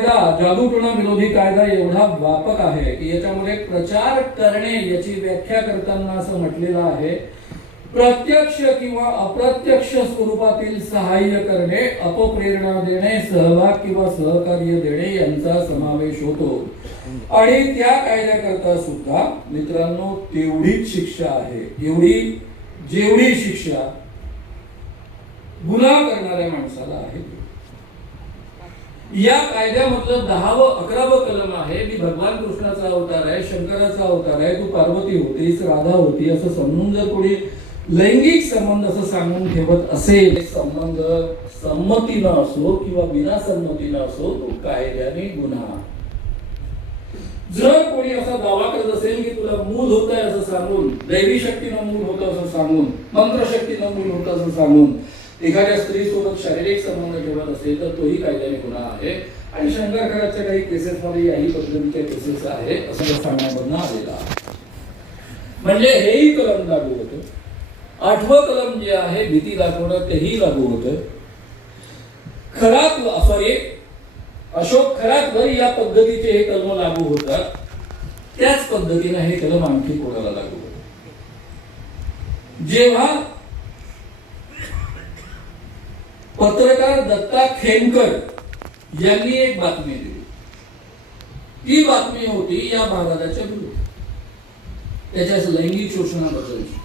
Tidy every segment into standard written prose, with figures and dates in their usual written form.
कायदा, जादूटोणा विरोधी कायदा एवढा व्यापक आहे की याच्यामध्ये प्रचार करणे याची व्याख्या करताना असं म्हटलेलं आहे, प्रत्यक्ष किंवा अप्रत्यक्ष स्वरूपातील सहाय्य करणे, अपप्रेरणा देणे, सहभाग किंवा सहकार्य देणे यांचा समावेश होतो. आणि त्या कायद्याकरता सुद्धा मित्रांनो तेवढीच शिक्षा आहे, जेवढी शिक्षा गुन्हा करणाऱ्या माणसाला आहे. या कायद्यामधलं 10वं 11वं कलम आहे, मी भगवान कृष्णाचा अवतार आहे, शंकराचा अवतार आहे, तू पार्वती होतीस, राधा होती असं समजून जर कोणी लैंगिक संबंध असं सांगून ठेवत असेल, संबंध संमतीनं असो किंवा बिना संमतीनं असो, तो कायद्याने गुन्हा. जर कोणी असा दावा करत असेल की तुला मूल होत आहे असं सांगून, दैवी शक्तीनं मूल होतं असं सांगून, मंत्रशक्तीनं मूल होतं असं सांगून एखाद्या स्त्री सोबत शारीरिक संबंध ठेवत असेल तर तोही कायद्याने गुन्हा आहे. आणि शंकरखराच्या काही केसेस मध्ये याही पद्धतीच्या केसेस आहे असं सांगण्यामधून आलेलं आहे. म्हणजे हेही कलम लागू होतं. 8वं कलम जे आहे भीती दाखवणं तेही लागू होतं. अशोक खरातवर या पद्धतीचे हे कलम लागू होतात. त्याच पद्धतीने हे कलम आणखी कोणाला लागू होतं. जेव्हा पत्रकार दत्ता खेमकर यांनी एक बातमी दिली, ती बातमी होती या महाराजाच्या विरुद्ध, त्याच्या लैंगिक शोषणाबद्दलची.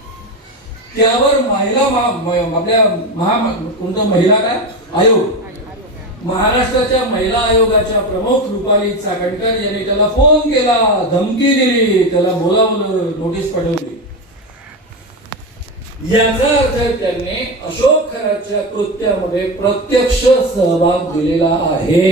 त्यावर कोणता महिला काय आयोग, महाराष्ट्राच्या महिला आयोगाच्या प्रमुख रुपाली चाकणकर यांनी त्याला फोन केला, धमकी दिली, त्याला बोलावलं, नोटीस पाठवली. याचा अर्थ त्यांनी अशोक खरातच्या कृत्यामध्ये प्रत्यक्ष सहभाग दिलेला आहे.